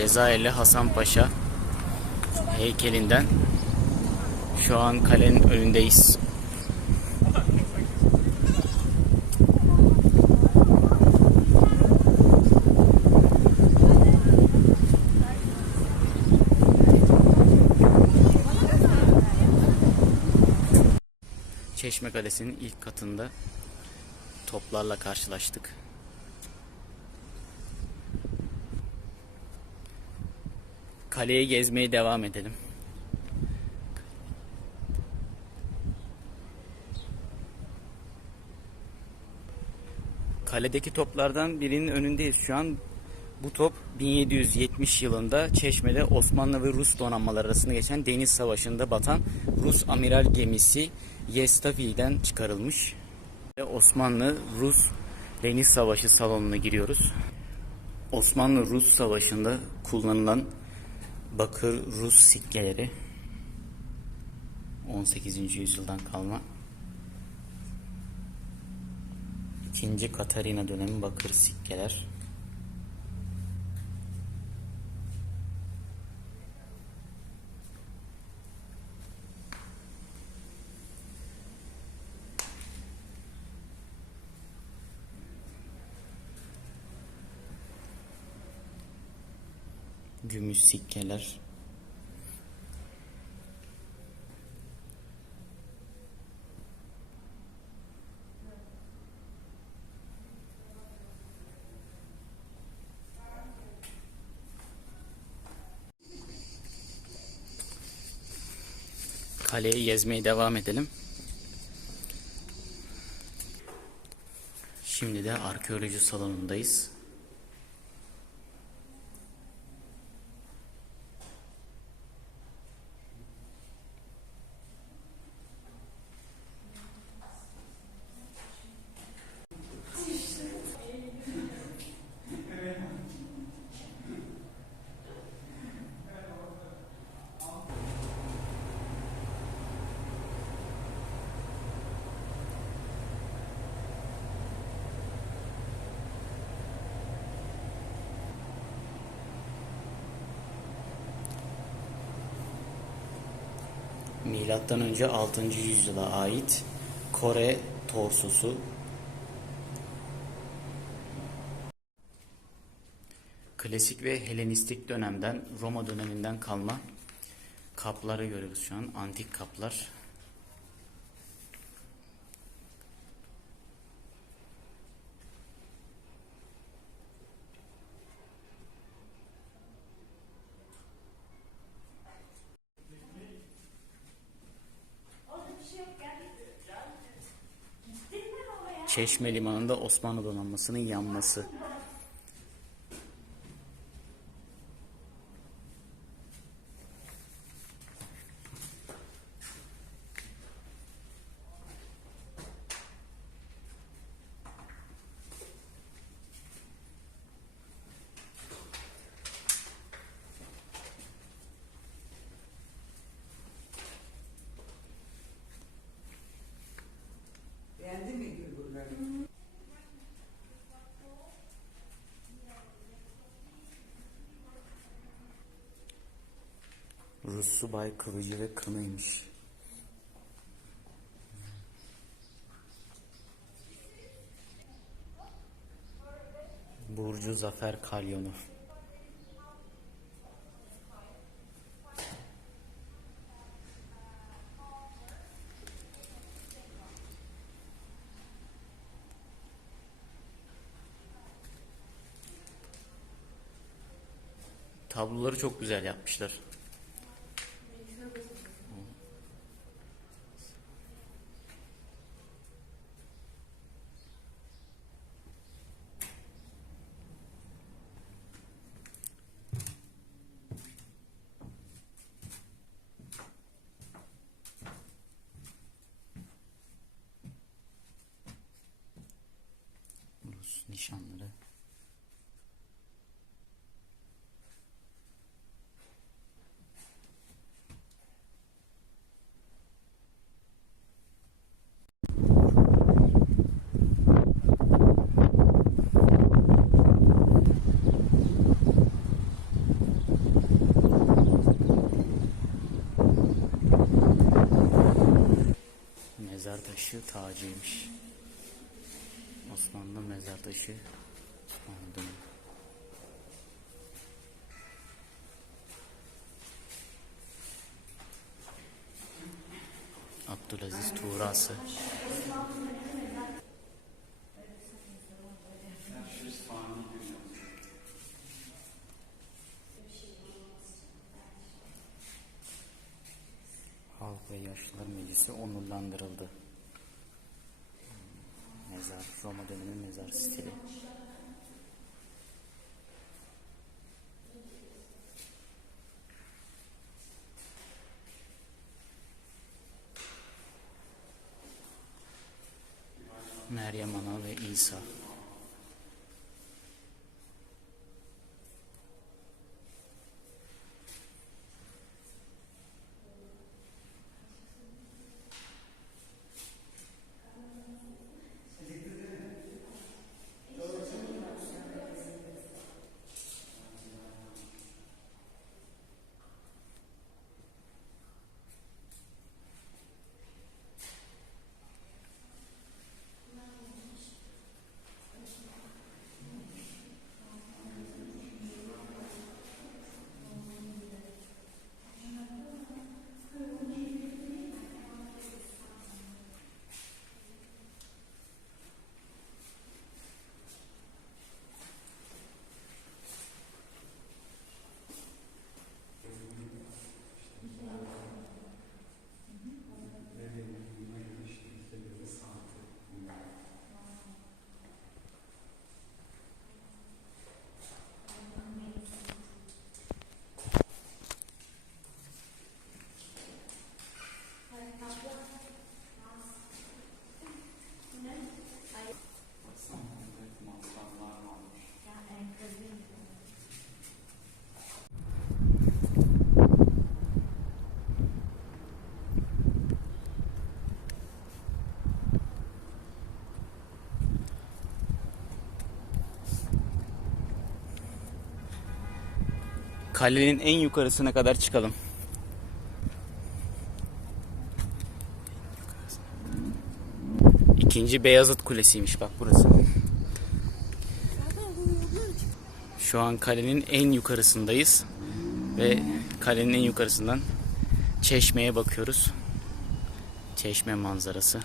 Cezayirli Hasan Paşa heykelinden şu an kalenin önündeyiz. Çeşme Kalesi'nin ilk katında toplarla karşılaştık. Kaleyi gezmeye devam edelim. Kaledeki toplardan birinin önündeyiz şu an. Bu top 1770 yılında Çeşme'de Osmanlı ve Rus donanmaları arasında geçen deniz savaşında batan Rus amiral gemisi Yestafi'den çıkarılmış. Osmanlı-Rus deniz savaşı salonuna giriyoruz. Osmanlı-Rus savaşında kullanılan bakır Rus sikkeleri 18. yüzyıldan kalma. İkinci Katarina dönemi bakır sikkeler. Gümüş sikkeler. Kaleyi gezmeye devam edelim. Şimdi de arkeoloji salonundayız. Milattan önce 6. yüzyıla ait Kore torsosu. Klasik ve Helenistik dönemden Roma döneminden kalma kapları görüyoruz şu an. Antik kaplar. Çeşme Limanı'nda Osmanlı donanmasının yanması. Rus subay kılıcı ve kınıymış. Burcu Zafer Kalyonu. Tabloları çok güzel yapmışlar. nişanları. Mezar taşı tacıymış. Osmanlı mezar taşı. Osmanlı. Abdülaziz Tuğrası. Halk ve Yaşlılar Meclisi onurlandırıldı. Roma dönemi mezar stili. Meryem Ana ve İsa. Kalenin en yukarısına kadar çıkalım. İkinci Beyazıt Kulesi'ymiş bak burası. Şu an kalenin en yukarısındayız. Ve kalenin en yukarısından çeşmeye bakıyoruz. Çeşme manzarası.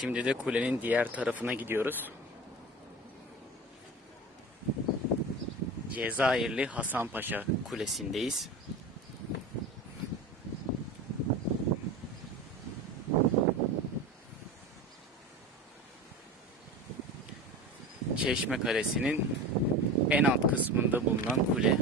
Şimdi de kulenin diğer tarafına gidiyoruz. Cezayirli Hasanpaşa Kulesi'ndeyiz. Çeşme Kalesi'nin en alt kısmında bulunan kule.